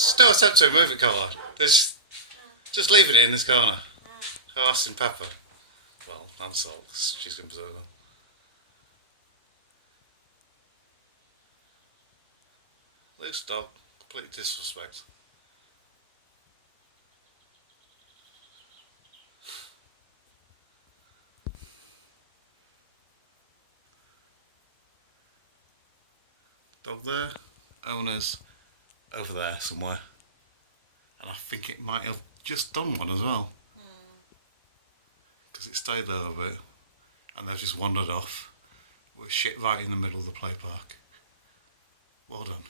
There's no attempt to remove it, Caroline. Just leaving it in this corner. Harassing Pepper. Well, and Salt, she's going to preserve her. Loose dog. Complete disrespect. Dog there. Owner's over there somewhere. And I think it might have just done one as well. Because it stayed there a bit. And they've just wandered off. With shit right in the middle of the play park. Well done.